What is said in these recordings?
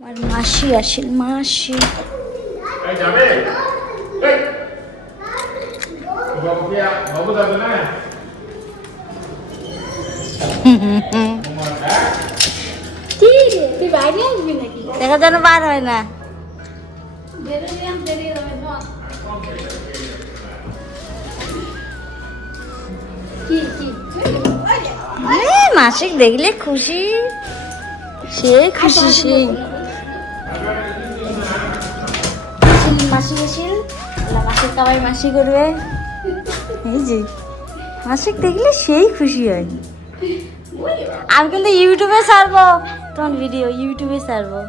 আমার মাসি আসেন, মাসি দেখা যেন বার হয় না। মাসিক দেখলে খুশি, সে খুশি, সেই মাসি আসিল, মাসির কামাই মাসি করবে। এই যে মাসিক দেখলে সেই খুশি হয়। আমি কিন্তু ইউটিউবে ছাড়বো তোমার ভিডিও, ইউটিউবে ছাড়বো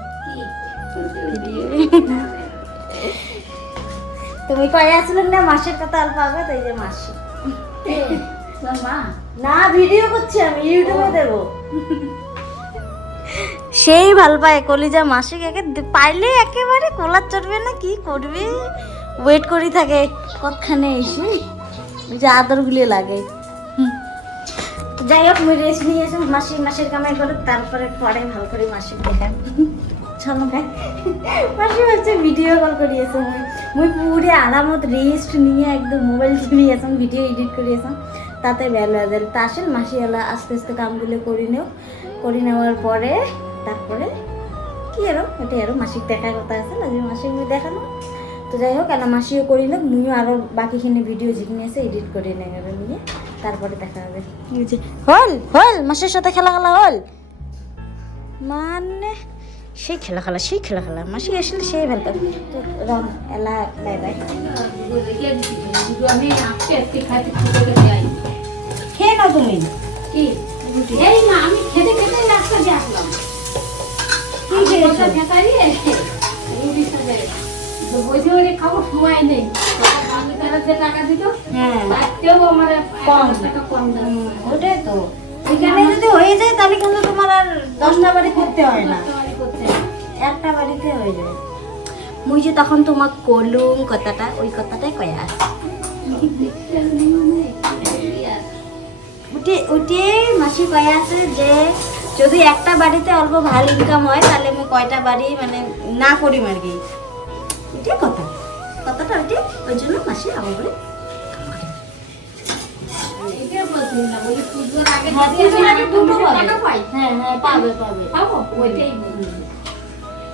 ভিডিও। তুমি কয়ে আসলে না মাসের কথা অল্প আগে, তাই যে মাসি না ভিডিও করছি আমি, ইউটিউবে দেবো। সেই ভাল পায় কলিজা মাসিক, একে পাইলে একেবারে কোলার চড়বে না, কি করবে, ওয়েট করি থাকে কতখানে এসে, ওই যে আদরগুলি লাগে। যাই হোক মুই রেস্ট নিয়ে এসে মাসি মাসের কামাই করে, তারপরে পরে ভালো করে মাসিক দেখান। চলো ভাই, মাসি হচ্ছে ভিডিও কল করিয়েছে, মুই পুরে আরামত রেস্ট নিয়ে একদম মোবাইল টিপিয়েছাম, ভিডিও এডিট করিয়েছাম, তাতে বেলা যায়। তা আসেন মাসি এলা আস্তে আস্তে কামগুলো করে নেওয়ার পরে তারপরে কি এরো এটা এরো মাসিক দেখার কথা আছে না, যে মাসিক মুই দেখানো। তো যাই হোক এলা মাসিও করি না, মুইও আরও বাকিখানে ভিডিও যেখানে আছে এডিট করে নেবে নিয়ে তারপরে দেখা হবে। হল হল মাসির সাথে খেলা হল, মানে সেই খেলা মাসি আসলে সেই ভালো পাবে। তো রং এলা বাই বাই, খেয়ে নাও তুমি। এই না আমি খেতে খেতে রাস্তা দিয়ে আসলাম। কি খেয়েছো? বসে বসে খাবো, সময় নেই। তারা যে টাকা দিত হ্যাঁ তাতেও আমার কম। টাকা কম দাম। ওটাই তো, ওইখানে যদি হয়ে যায় তাহলে কিন্তু তোমার আর 10টা বাড়ি করতে হয় না, একটা বাড়িতে হয়ে যায়। মুই যে তখন তোমাক কলুম কথাটা, ওই কথাটাই কয়ে আসি। উঠে মাসি কয়ে আছে যে যদি একটা বাড়িতে অল্প ভালো ইনকাম হয় তাহলে আমি কয়টা বাড়ি মানে না করি আর কি, এটাই কথাটা ওইটাই। ওই জন্য মাসি আমার করে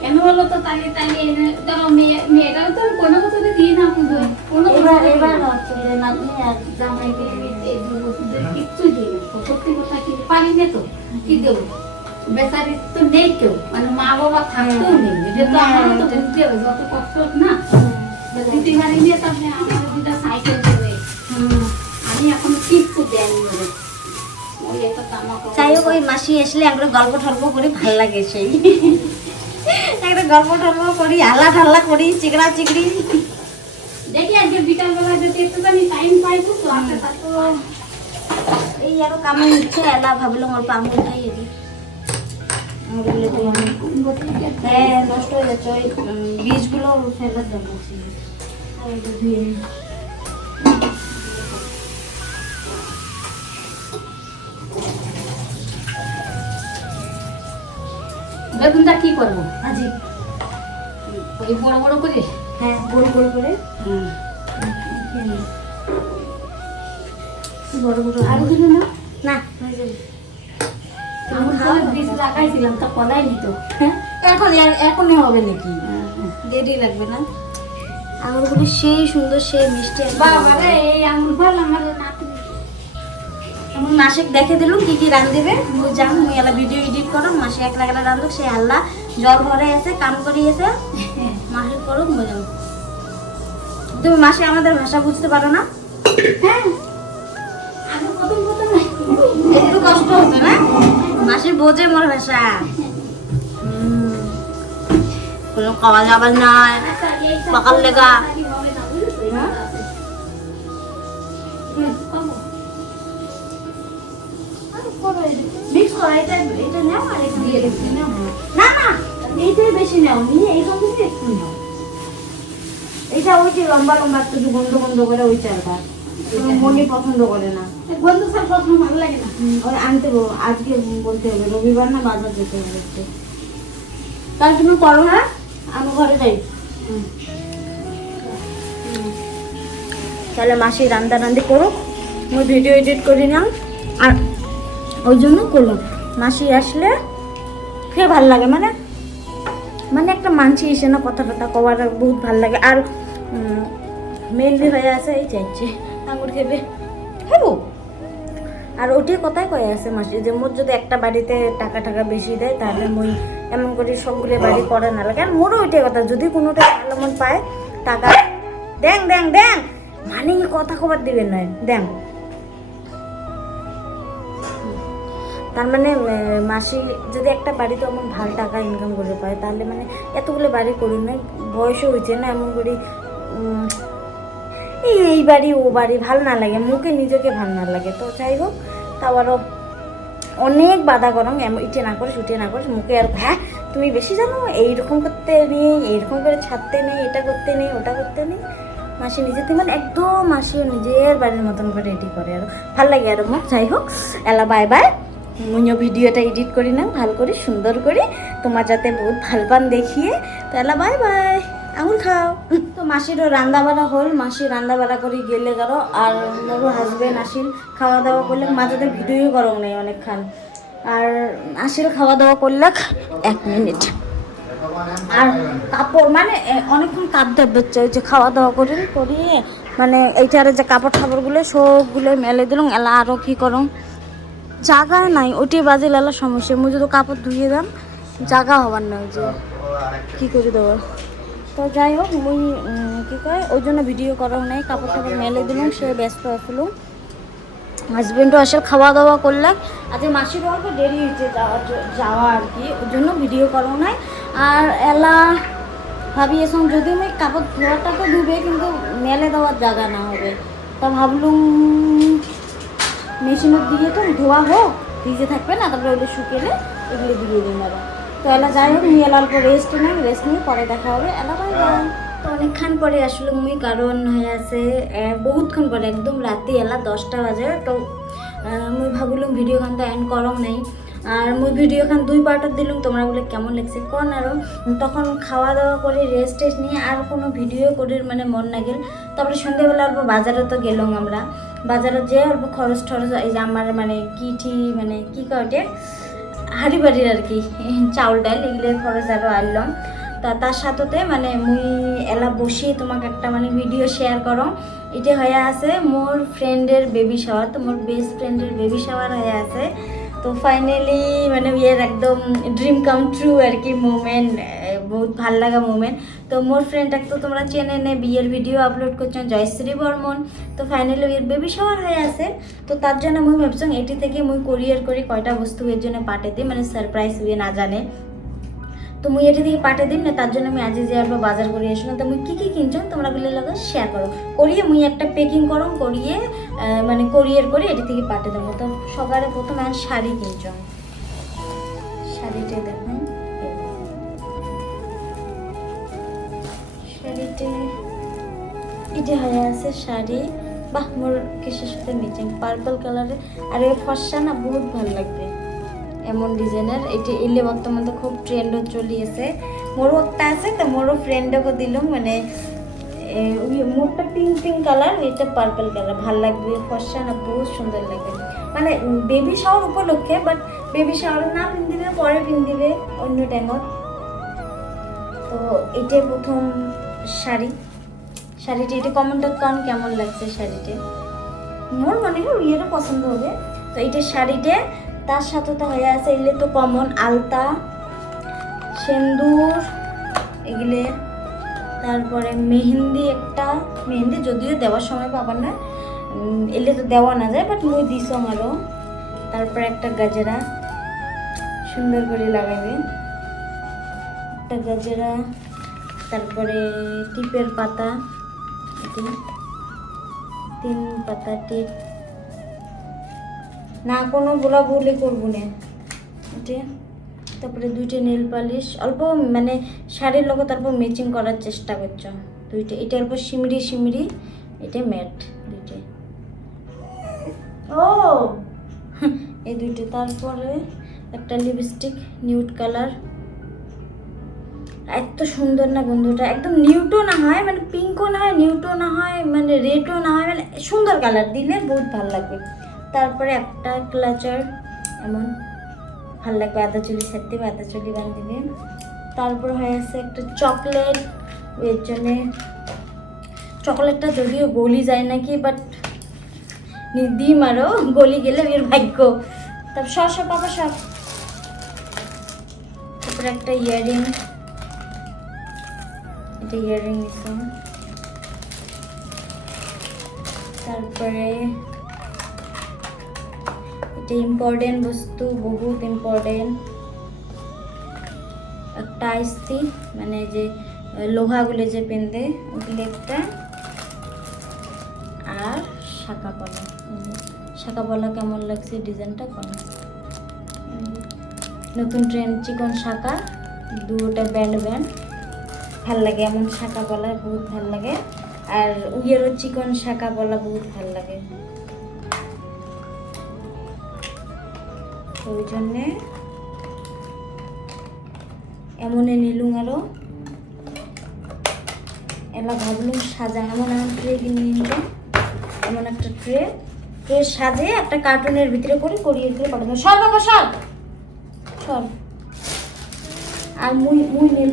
কেন বলো তো, তাহলে ধরো মেয়েটাও তো কোনো কথা দিয়ে না পুজোয়, এবার হচ্ছে যে নাতনি আর জামাইকে কিচ্ছু দিই না, সত্যি কথা কি পারি না তো কি দেবো, বেচারি তো নেই কেউ, মানে মা বাবা থাকতেও নেই, এটা তো আমারও তো বুঝতে হবে যত কষ্ট না দিতে পারি নিয়ে, তাহলে আমার দুটা সাইকেল দেবে, আমি এখন কিচ্ছু দেয়নি বলে। যাই হোক ওই মাসি আসলে আমরা গল্প টল্প করি, ভাল লাগে, সেই একটা গল্প টল্প করি, আল্লাহ ঠাল্লা করি, চিকড়া চিকড়ি। দেখি আজকে বিকালবেলা যদি একটুখানি টাইম পাই তো এই আরো কামড় নিচ্ছে, এলা ভাবলাম অল্প আঙুল খাই এদি, আঙুলগুলো তো হ্যাঁ নষ্ট হয়ে যাচ্ছে, ওই বীজগুলো ফেলার দরকার ছিল। বেগুনটা কি করবো আজি ওই বড় বড় করে, হ্যাঁ গোল গোল করে বড় বড় আরো দিল না না হয়ে যাবে। আমার তো বীজ লাগাইছিলাম তা কলাই নিত, এখনই হবে নাকি, দেরি লাগবে না। আঙুরগুলো সেই সুন্দর, সেই মিষ্টি। বাবা রে এই আঙুর ফল আমার নাতি আমি মাসিক দেখে দিলুম কি কি রান দেবে, মুই যাম মুই এলা ভিডিও এডিট করো, মাসে একলা একলা রান্ধুক, সে আল্লাহ জল ভরে এসে কাম করিয়েছে, মাসিক করুক মুই যাম। তুমি মাসে আমাদের ভাষা বুঝতে পারো না? হ্যাঁ আমি প্রথম একটু কষ্ট হতো না, মাসি বোঝে মোর ভাষা, কোনো খাওয়া যাবার নাই পাকার লেগা। মিক্স করো, এটা নাও আর এটা দিয়ে দিচ্ছি, নাও না না এইটাই বেশি নাও, নিয়ে এইখান থেকে একটু নাও, এইটা ওই যে লম্বা লম্বা একটু গন্ধ গন্ধ করে, ওই চালটা মনে পছন্দ করে না, গন্ধ সব প্রথম ভালো লাগে না। ওই আনতে আজকে বলতে হবে, রবিবার না বাজার যেতে হবে। তাই তুমি করো, হ্যাঁ আমি ঘরে যাই। তাহলে মাসি রান্না রান্দি করুক, মই ভিডিও এডিট করি না, আর ওই জন্য করলাম। মাসি আসলে খেয়ে ভাল লাগে, মানে মানে একটা মানছি এসে না কথা টথা কবার বহুত ভাল লাগে। আর মেনলি হয়ে আছে এই চাইছে আঙুর খেবে খাবো। আর ওটি কথাই কয়ে আছে মাসি যে মোর যদি একটা বাড়িতে টাকা টাকা বেশি দেয় তাহলে মই এমন করে সবগুলো বাড়ি করে না লাগে। আর মোরও ওইটাই কথা, যদি কোনোটা ভালো মন পায় টাকা দেন দেন দেন, মানে কথা খবর দিবেন নয় দেন। তার মানে মাসি যদি একটা বাড়িতে এমন ভালো টাকা ইনকাম করে পায় তাহলে মানে এতগুলো বাড়ি করি না, বয়সও হয়েছে না, এমন করি এই বাড়ি ও বাড়ি ভাল না লাগে, মুখে নিজেকে ভাল না লাগে। তো যাই হোক, তাও আরও অনেক বাধা গরম, ইটে না করিস উঠে না করিস, মুখে আর হ্যাঁ তুমি বেশি জানো, এইরকম করতে নেই, এইরকম করে ছাড়তে নেই, এটা করতে নেই, ওটা করতে নেই। মাসি নিজেতে মানে একদম মাসি নিজের বাড়ির মতন করে রেডি করে, আর ভাল লাগে আর মুখ। যাই হোক, এলা বাই বাই। মুইও ভিডিওটা এডিট করি না ভাল করে সুন্দর করে, তোমার যাতে বহুত ভাল পান দেখিয়ে। তো এলা বাই বাই, আঙুল খাও। তো মাসিরও রান্না বাড়া হল, মাসি রান্না বাড়া করে গেলে গেলো, আর মোরও হাজবেন্ড আসিল খাওয়া দাওয়া করলে, মাঝে ভিডিও করং নেই অনেকক্ষণ। আর আসিল খাওয়া দাওয়া করলে 1 মিনিট, আর কাপড় মানে অনেকক্ষণ কাঁদতে হচ্ছে, ওই যে খাওয়া দাওয়া করিয়ে মানে এইটারে যে কাপড় টাপড়গুলো সবগুলো মেলে দিলাম। এলা আরও কী করুন, জায়গা নাই, ওটি বাজিল এলা সমস্যা। মুই যদি কাপড় ধুয়ে দাম জায়গা হবার না, যে কী করে দেওয়ার। তো যাই হোক, মুই কী কয় ওই জন্য ভিডিও করাও নাই, কাপড় টাপড় মেলে দিলাম, সে ব্যস্ত আসলো। হাজবেন্ডও আসলে খাওয়া দাওয়া করলাম। আজকে মাসির অল্প দেরি হয়েছে যাওয়া আর কি, ওই জন্য ভিডিও করাও নাই। আর এলা ভাবি এসব যদি আমি কাপড় ধোয়াটা তো ধুবে, কিন্তু মেলে দেওয়ার জায়গা না হবে, তা ভাবলুম মেশিনের দিয়ে তো ধোয়া হোক, ভিজে থাকবে না, তারপরে ওগুলো শুকেলে এগুলো দিয়ে দিন বাবা। তো এলা যাই হোক, মুই এলা অল্প রেস্ট নিয়ে পরে দেখা হবে। এলা বাই বাই। তো অনেকক্ষণ পরে আসলে মুই, কারণ হয়ে আছে বহুতক্ষণ পরে, একদম রাতে এলা 10টা বাজে। তো মুই ভাবলাম ভিডিও খানটা এন্ড করং নাই, আর মুই ভিডিও খান 2 পার্টত দিলাম, তোমরা বলে কেমন লাগছে কোন। আরও তখন খাওয়া দাওয়া করে রেস্ট নিয়ে আর কোনো ভিডিও করে মানে মন না গেল। তারপরে সন্ধ্যেবেলা অল্প বাজারে তো গেলাম আমরা, বাজারে যেয়ে অল্প খরচ এই যে আমার মানে মানে কী কটে হাড়ি বাড়ির আর কি চাউল ডাল এগুলোর খরচ আরও আনলাম। তার সাথে মানে মুই এলা বসিয়ে তোমাকে একটা মানে ভিডিও শেয়ার করো। এটা হয়ে আছে মোর ফ্রেন্ডের বেবি শাওয়ার, তো মোর বেস্ট ফ্রেন্ডের বেবি শাওয়ার হয়ে আছে। তো ফাইনালি মানে ইয়ের একদম ড্রিম কাম ট্রু আর কি মোমেন্ট, বহুত ভাল লাগা মোমেন্ট। তো মোর ফ্রেন্ডটাকে তো তোমরা চেনে নে, বিয়ের ভিডিও আপলোড করছেন জয়শ্রী বর্মন। তো ফাইনালি এর বেবি শাওয়ার হয়ে আছে, তো তার জন্য মুই ভাবছি এটি থেকে মুই কোরিয়ার করি কয়টা বস্তু এর জন্য পাঠিয়ে দিই, মানে সারপ্রাইজ হয়ে না জানে। তো মুই এটি থেকে পাঠিয়ে দিন না, তার জন্য আমি আজ যে আবার বাজার করে আসলাম। তো মুই কী কী কিনছো তোমরা গুলো লাগে শেয়ার করো, করিয়ে মুই একটা প্যাকিং করো, করিয়ে মানে কোরিয়ার করে এটি থেকে পাঠিয়ে দেবো। তো সকালে প্রথমে আর শাড়ি কিনছো, শাড়িটা দেখুন, শাড়িতে এটা হয়ে আছে শাড়ি। বাহ, মোর কিসের সাথে ম্যাচিং পার্পল কালারের, আর এই ফর্সা না বহুত ভালো লাগবে এমন ডিজাইনের। এটা এলে বর্তমানে তো খুব ট্রেন্ডও চলিয়েছে। মোরও একটা আছে, তো মোরও ফ্রেন্ডকে দিলাম, মানে মোরটা পিঙ্ক কালার, এটা পার্পল কালার, ভাল লাগবে ফর্সা না, বহুত সুন্দর লাগবে। মানে বেবি শাওয়ার উপলক্ষে, বাট বেবি শাওয়ার না পিন্দিবে, পরে পিন্দিবে অন্য টাইমত। তো এটাই প্রথম শাড়িটা এটা কমেন্টত কারণ কেমন লাগছে শাড়িটা, মোর মনে হয় ইয়েরও পছন্দ হবে। তো এইটা শাড়িটা, তার সাথে তো হয়ে আছে এগুলো তো কমন আলতা, সিন্দুর এগুলো, তারপরে মেহেন্দি, একটা মেহেন্দি যদিও দেওয়ার সময় পাবার না, এলে তো দেওয়া না যায়, বাট মুই দিস আমারও। তারপরে একটা গাজরা সুন্দর করে লাগাবে, একটা গাজরা, তারপরে টিপের পাতা, 3 পাতা টিপ, না কোনো বলি করবো না এটা। তারপরে 2টা নেল পালিশ, অল্প মানে শাড়ির লোক তারপর ম্যাচিং করার চেষ্টা করছো 2টা। এটার উপর সিমড়ি, এটা ম্যাট 2টা, ও এই 2টা। তারপরে একটা লিপস্টিক নিউড কালার, এত সুন্দর না বন্ধুটা, একদম নিউটও না হয় মানে পিঙ্কও না হয়, নিউটও না হয় মানে রেডও না হয়, মানে সুন্দর কালার, দিলে বহুত ভালো লাগবে। তারপরে একটা ক্লাচার এমন ভালো লাগবে, আদা চুলি সাইড দিবে, আদা চুলি বান দিবে। তারপর হয়ে আছে একটা চকলেট, এর জন্যে চকলেটটা যদিও গলি যায় নাকি, বাট দিম আরও গলি গেলে এর ভাগ্য। তারপর সব পাবা সব। তারপরে একটা ইয়াররিং, এটা ইয়াররিং নিছো। তারপরে এটা ইম্পর্টেন্ট বস্তু, বহুত ইম্পর্টেন্ট, একটা আইস্তি মানে যে লোহাগুলো যে পেন্দে ওগুলো একটা, আর শাঁকা পলা। শাঁকা পলা কেমন লাগছে ডিজাইনটা কম, নতুন ট্রেন্ড চিকন শাঁকা, দুটা ব্যান্ড ভাল লাগে, এমন শাঁকা পলা বহুত ভাল লাগে। আর উইয়েরও চিকন শাঁকা পলা বহুত ভাল লাগে, ওই জন্যে এমনে নিলুম। আরো এলা ভাবলুম সাজা, এমন ট্রে কিনে নিলাম, এমন একটা ট্রে সাজে একটা কার্টুনের ভিতরে করে করিয়ে দিয়ে পাঠাবো। সর বাবা সর সর। আর মুই নেল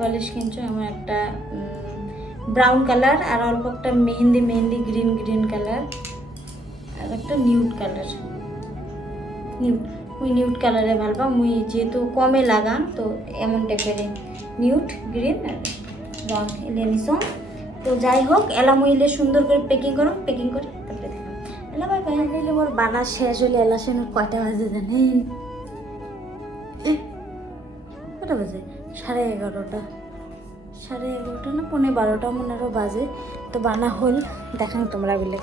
পালিশ কিনছো, আমার একটা ব্রাউন কালার, আর অল্প একটা মেহেন্দি গ্রিন কালার, আর একটা নিউড কালার। নিউড কালারে ভাল পাও মুই, যেহেতু কমে লাগান তো এমন টাইপের নিউড গ্রিন আর রং এলে নিছো। তো যাই হোক, এলা মুইলে সুন্দর করে প্যাকিং করে তারপরে দেখাম। এলা ভাই ভাই নিলে মোর বানা শেষ হলে এলা শুনে কয়টা বাজে জানেন? কটা বাজে? 11:30, 11:30 না 11:15 মনে আরও বাজে। তো বানা হল দেখান তোমরা বলে,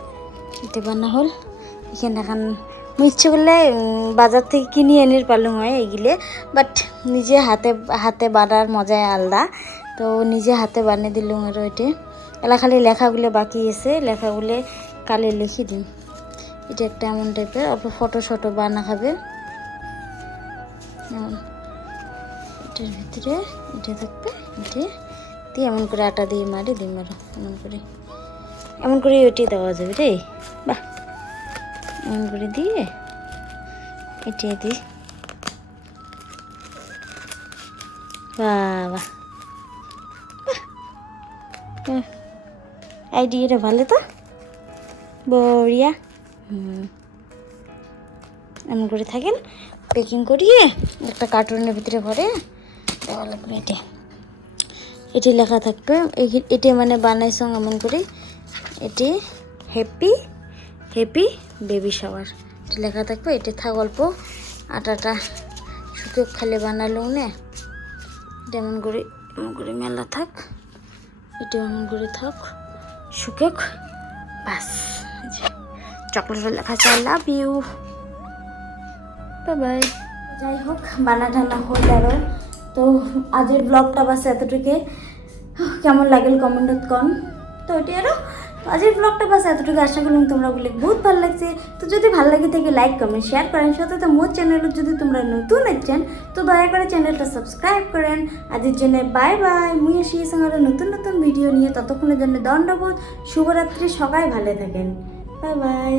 এতে বানা হল। এখানে দেখান ইচ্ছে করলে বাজার থেকে কিনে এনে পারলাম হয় এইগুলো, বাট নিজে হাতে বানার মজায় আলাদা। তো নিজে হাতে বানিয়ে দিলাম। আর ওইটা এলা খালি লেখাগুলো বাকি আছে, লেখাগুলো কালে লিখি দিন। এটা একটা এমন টাইপের অল্প ফটো বানা খাবে এমন, এটার ভিতরে এটা থাকবে, এটা দিয়ে এমন করে আটা দিয়ে মারি দিই মারো, এমন করে ওইটাই দেওয়া যাবে রে। বাহ, এমন করে দিয়ে এটা দিই। বাহ আইডিয়াটা ভালো তো, বড়িয়া। এমন করে থাকেন, প্যাকিং করিয়ে একটা কার্টুনের ভিতরে ভরে দেওয়া লাগবে। এটি লেখা থাকবে, এটি মানে বানাইছ এমন করে, এটি হ্যাপি বেবি শাওয়ার এটি লেখা থাকবে। এটি থাক অল্প আটাটা শুকিয়ে খালি বানালো না, এটা এমন করে মেলা থাক, এটা এমন করে থাক শুকেক, বাস। চকলেট লেখা আছে I love you, bye bye. যাই হোক, বানা হল আরও। তো আজের ব্লগটা বাস এতটুকু, কেমন লাগল কমেন্টত কন। তো এটি আরও আজের ব্লগটা বাস এতটুকু, আশা করলাম তোমরা বলে বহুত ভালো লাগছে। তো যদি ভালো লাগে থাকে লাইক কমেন্ট শেয়ার করেন, সাথে তো মোর চ্যানেল যদি তোমরা নতুন আছেন তো দয়া করে চ্যানেলটা সাবস্ক্রাইব করেন। আজের জন্য বাই বাই, মুই আসি সঙ্গে নতুন ভিডিও নিয়ে, ততক্ষণের জন্য দণ্ডবোধ, শুভরাত্রি, সবাই ভালো থাকেন, বাই বাই।